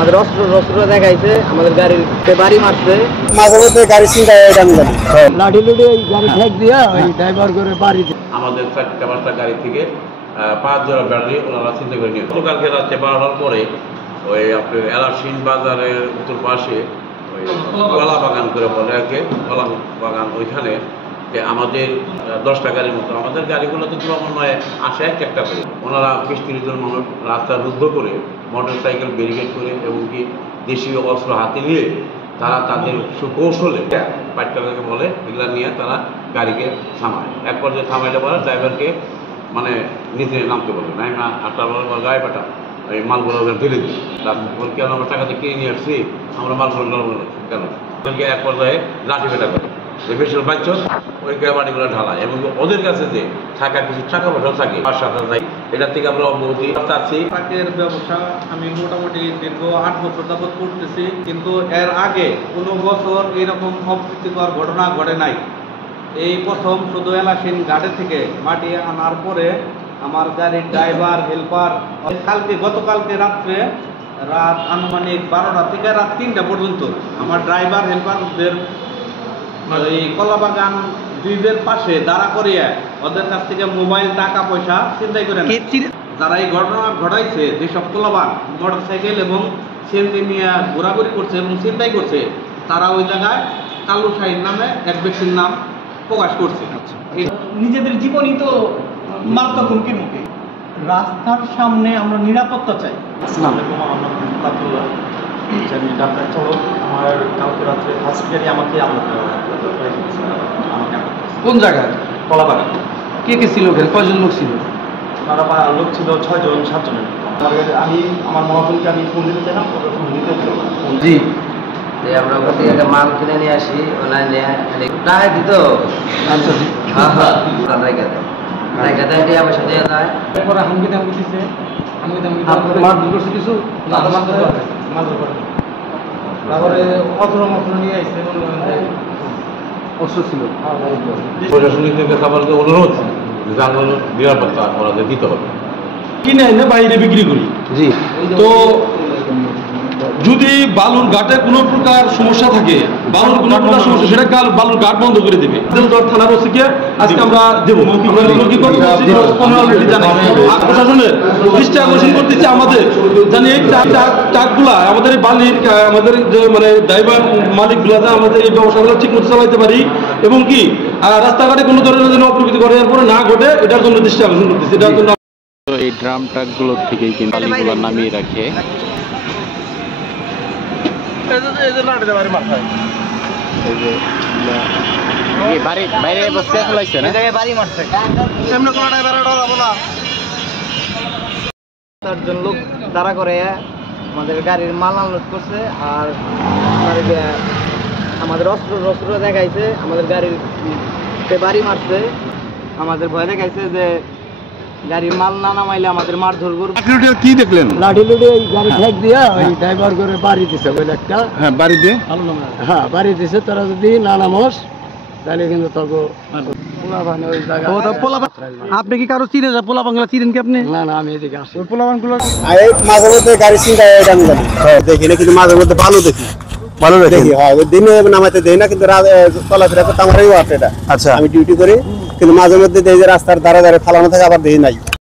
আমাদের অস্ত্র দেখাইছে, আমাদের গাড়ির বাড়ি মারছে, মাঝে মধ্যে গাড়ি ছিনতাই হয়, আমি জানি লাঠি লুটি ওই গাড়ি ঠেক দিয়া ওই ড্রাইভার করে বাড়ি আমাদের 4টা 5টা গাড়ি থেকে 5 জোড়া ব্যাটারি ওনারা চিন্তা করে নিয়ে গতকালকে রাত্রে 12টার পরে ওই আপনার এলাশিন বাজারের উত্তর পাশে ওই কলা বাগান করে বলে আর কি, কলা বাগান ওইখানে যে আমাদের 10টা গাড়ির মতো আমাদের গাড়িগুলোতে ক্রমান্বয়ে আসে একটা করে ওনারা 20-30 জন মানুষ রাস্তা রুদ্ধ করে মোটর সাইকেল ব্যারিকেড করে এবং কি দেশীয় অস্ত্র হাতে নিয়ে তারা তাদের সুকৌশলে পাট্টাকে বলে এগুলো নিয়ে তারা গাড়িকে থামায়। এক পর্যায়ে থামাইলে পরে ড্রাইভারকে মানে নিচে নামতে বলে, নাই না আটটা বলার গাড়ি পাঠা এই মালগুলো ঢেলে দিই। কেন আমরা টাকাতে কিনে নিয়ে আসছি, আমরা মালগুলো কেন এক পর্যায়ে লাঠি পেটা করে বেশির বাচ্চ ওই বাড়িগুলো ঢালায় এবং ওদের কাছে যে থাকা কিছু টাকা পয়সা থাকে 5-7 হাজার, এটার থেকে আমরা অবগতি চাচ্ছি। ট্রাকের ব্যবসা আমি মোটামুটি দীর্ঘ 8 বছর যাবৎ করতেছি, কিন্তু এর আগে কোনো বছর এরকম অপ্রীতিকর ঘটনা ঘটে নাই। এই প্রথম শুধু এলাশিন ঘাটে থেকে মাটি আনার পরে আমার গাড়ির ড্রাইভার হেল্পার গতকালকে রাত্রে রাত আনুমানিক 12টা থেকে রাত 3টা পর্যন্ত আমার ড্রাইভার হেল্পারদের এই কলাবাগান ব্রিজের পাশে দাঁড়া করিয়ে ওদের কাছ থেকে মোবাইল টাকা পয়সা ছিনতাই করে নেয়। যারা এই ঘটনা ঘটাইছে, যেসব কলাবান মোটর সাইকেল এবং সিএনজি নিয়ে ঘোরাঘুরি করছে এবং ছিনতাই করছে, তারা ওই জায়গায় কালু শাহিন নামে এক ব্যক্তির নাম প্রকাশ করছে। নিজেদের জীবনই তো মারাত্মক হুমকির মুখে। রাস্তার সামনে আমরা নিরাপত্তা চাই। আমি ডাক্তার চালক, আমার কালকে রাত্রে ফার্স্ট গাড়ি আমাকে কোন জায়গায়? কলাবাগান। কে কে ছিল ওখানে, কয়জন লোক ছিল? তারা লোক ছিল 6 জন 7 জনের। আমি আমার মহাজনকে আমি ফোন দিতে চাইলাম, ওদের ফোন দিতে জি আমরা ওখান থেকে একটা মাল কিনে নিয়ে আসি, ওনার নিয়ে টাকা দিত। আচ্ছা হ্যাঁ হ্যাঁ টাকা দেয় দিয়ে আমার সাথে যায়। এরপরে হামকি দামকি দিচ্ছে, মারধর করছে কিছু, তারপরে অস্ত্র নিয়ে আসছে, অস্ত্র ছিল। প্রশাসনিক খাবারকে অনুরোধ যানবাহন নিরাপত্তা আমাদের দিতে হবে। কিনে এনে বাইরে বিক্রি করি। জি, তো যদি বালুর ঘাটে কোনো প্রকার সমস্যা থাকে, বালুর কোনো প্রকার সমস্যা, সেটা বালুর ঘাট বন্ধ করে দেবে। থানার ওসিকে আজকে আমরা দেবো, প্রশাসনের দৃষ্টি আকর্ষণ করতেছি আমাদের, জানি এই ট্রাকগুলা আমাদের এই বালির আমাদের যে মানে ড্রাইভার মালিকগুলা আমাদের এই ব্যবসাগুলো ঠিক মতো চালাইতে পারি এবং কি রাস্তাঘাটে কোনো ধরনের যেন অপ্রকৃতি ঘটনার পরে না ঘটে, এটার জন্য দৃষ্টি আকর্ষণ করতেছি। এটার জন্য এই ড্রাম ট্রাকগুলোর থেকেই কিন্তু বালিগুলো নামিয়ে রাখে। বাইরে বসে ফেলাইছে না, বাড়ি মারছে, চারজন লোক দাঁড়া করে আমাদের গাড়ির মাল আনলোড করছে, আর আমাদের অস্ত্র দেখাইছে, আমাদের গাড়ির বাড়ি মারছে, আমাদের ভয় দেখাইছে যে গাড়ির মাল না নামাইলে আমাদের মারধর করবে। কি দেখলেন? লাঠি লুটি ওই গাড়ি ঠেক দিয়া ওই ড্রাইভার করে বাড়ি দিছে, ওই একটা বাড়ি দিয়ে বাড়ি দিছে। তোরা যদি না নামস তাহলে কিন্তু তোকে আপনি কি কারো চিনে যা পোলা বাংলা চিনেন কি আপনি? না আমি এদিকে আসি। ওই পোলা বাংলা মাঝে মধ্যে গাড়ি ছিনতাই হয়, আমি জানি দেখি না, কিন্তু মাঝে মধ্যে ভালো দেখি হয়। দিনে নামাইতে দেয় না, কিন্তু চলাফেরা করতে আমারই আছে এটা। আচ্ছা, আমি ডিউটি করি, কিন্তু মাঝে মধ্যে দেখি যে রাস্তার ধারে ফালানো থাকে, আবার দেখি নাই।